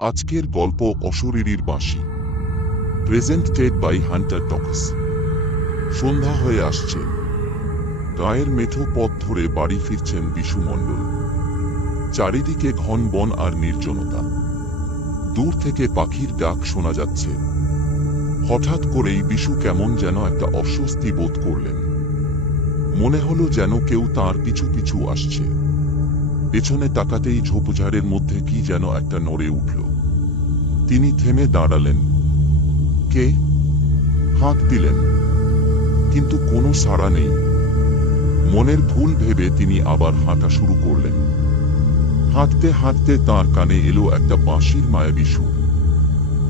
আজকের গল্প অশরীরীর বাঁশি। প্রেজেন্টেড বাই হান্টার টকস সন্ধ্যা হয়ে আসছে। গায়ের মেঠো পথ ধরে বাড়ি ফিরছেন বিশু মণ্ডল। চারিদিকে ঘন বন আর নির্জনতা। দূর থেকে পাখির ডাক শোনা যাচ্ছে। হঠাৎ করেই বিশু কেমন যেন একটা অস্বস্তি বোধ করলেন। মনে হলো যেন কেউ তার পিছু পিছু আসছে। পেছনে তাকাতেই ঝোপঝাড়ের মধ্যে কি যেন একটা নড়ে উঠল। তিনি থেমে দাঁড়ালেন। কে? হাঁক দিলেন। কিন্তু কোনো সাড়া নেই। মনের ভুল ভেবে তিনি আবার হাঁটা শুরু করলেন। হাঁটতে হাঁটতে তার কানে এলো একটা বাঁশির মায়াবী সুর।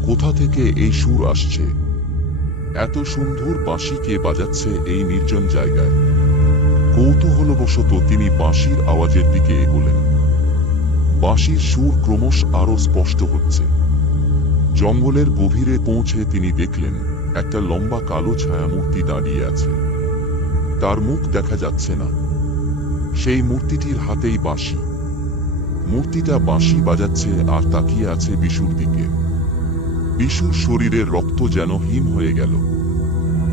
কোথা থেকে এই সুর আসছে? এত সুন্দর বাঁশি কে বাজাচ্ছে এই নির্জন জায়গায়? কৌতূহলবশত তিনি বাঁশির আওয়াজের দিকে এগোলেন। বাঁশির সুর ক্রমশ আরও স্পষ্ট হচ্ছে। জঙ্গলের গভীরে পৌঁছে তিনি দেখলেন একটা লম্বা কালো ছায়ামূর্তি দাঁড়িয়ে আছে। তার মুখ দেখা যাচ্ছে না। সেই মূর্তিটির হাতেই বাঁশি। মূর্তিটা বাঁশি বাজাচ্ছে আর তাকিয়ে আছে বিশুর দিকে। বিশুর শরীরের রক্ত যেন হিম হয়ে গেল।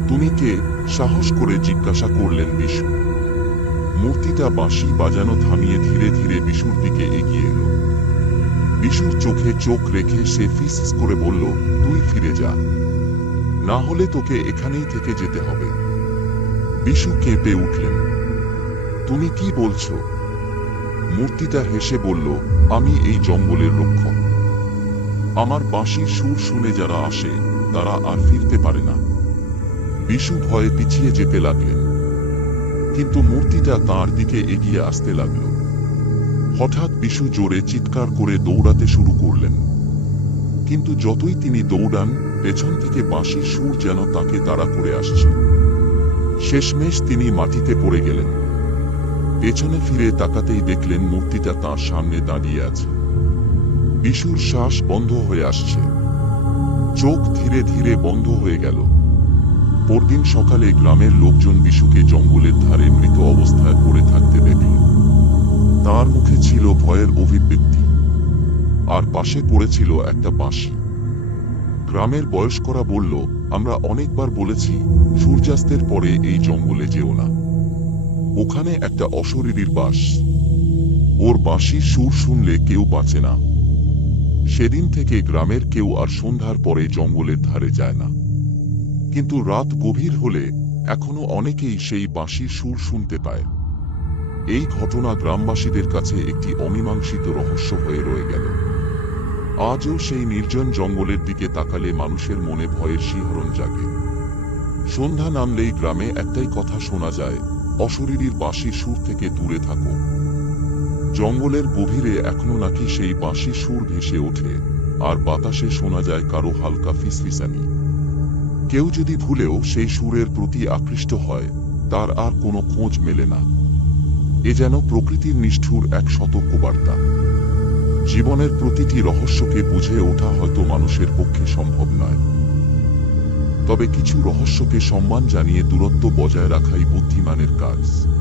তুমি কে? সাহস করে জিজ্ঞাসা করলেন বিশু। মূর্তিটা বাঁশি বাজানো থামিয়ে ধীরে ধীরে বিশুর দিকে এগিয়ে এলো। বিশুর চোখে চোখ রেখে সে ফিস করে বলল, তুই ফিরে যা। না হলে তোকে এখানেই থেকে যেতে হবে। বিশু কেঁপে উঠলেন। তুমি কি বলছো? মূর্তিটা হেসে বলল, আমি এই জঙ্গলের রক্ষক। আমার বাঁশির সুর শুনে যারা আসে, তারা আর ফিরতে পারে না। বিশু ভয়ে পিছিয়ে যেতে লাগলেন। কিন্তু মূর্তিটা তার দিকে এগিয়ে আসতে লাগল। হঠাৎ বিশু জোরে চিৎকার করে দৌড়াতে শুরু করলেন। কিন্তু যতই তিনি দৌড়ান, পেছন থেকে বাঁশির সুর যেন তাকে তাড়া করে আসছে। শেষমেশ তিনি মাটিতে পড়ে গেলেন। পেছনে ফিরে তাকাতেই দেখলেন মূর্তিটা তার সামনে দাঁড়িয়ে আছে। বিশুর শ্বাস বন্ধ হয়ে আসছে। চোখ ধীরে ধীরে বন্ধ হয়ে গেল। পরদিন সকালে গ্রামের লোকজন বিশুকে জঙ্গলের ধারে মৃত অবস্থায় পড়ে থাকতে দেখল। তার মুখে ছিল ভয়ের অভিব্যক্তি। আর পাশে পড়েছিল একটা বাঁশি। গ্রামের বয়স্করা বলল, আমরা অনেকবার বলেছি, সূর্যাস্তের পরে এই জঙ্গলে যেও না। ওখানে একটা অশরীরীর বাস। ওর বাঁশির সুর শুনলে কেউ বাঁচে না। সেদিন থেকে গ্রামের কেউ আর সন্ধ্যার পরে জঙ্গলের ধারে যায় না। কিন্তু রাত গভীর হলে এখনও অনেকেই সেই বাঁশির সুর শুনতে পায়। এই ঘটনা গ্রামবাসীদের কাছে একটি অমীমাংসিত রহস্য হয়ে রয়ে গেল। আজও সেই নির্জন জঙ্গলের দিকে তাকালে মানুষের মনে ভয়ের শিহরণ জাগে। সন্ধ্যা নামলেই গ্রামে একটাই কথা শোনা যায়, অশরীরীর বাঁশির সুর থেকে দূরে থাকো। জঙ্গলের গভীরে এখনও নাকি সেই বাঁশির সুর ভেসে ওঠে, আর বাতাসে শোনা যায় কারও হালকা ফিসফিসানি। কেউ যদি ভুলেও সেই সুরের প্রতি আকৃষ্ট হয়, তার আর কোনো খোঁজ মেলে না। এ যেন প্রকৃতির নিষ্ঠুর এক সতর্কবার্তা। জীবনের প্রতিটি রহস্যকে বুঝে ওঠা হয়তো মানুষের পক্ষে সম্ভব নয়। তবে কিছু রহস্যকে সম্মান জানিয়ে দূরত্ব বজায় রাখাই বুদ্ধিমানের কাজ।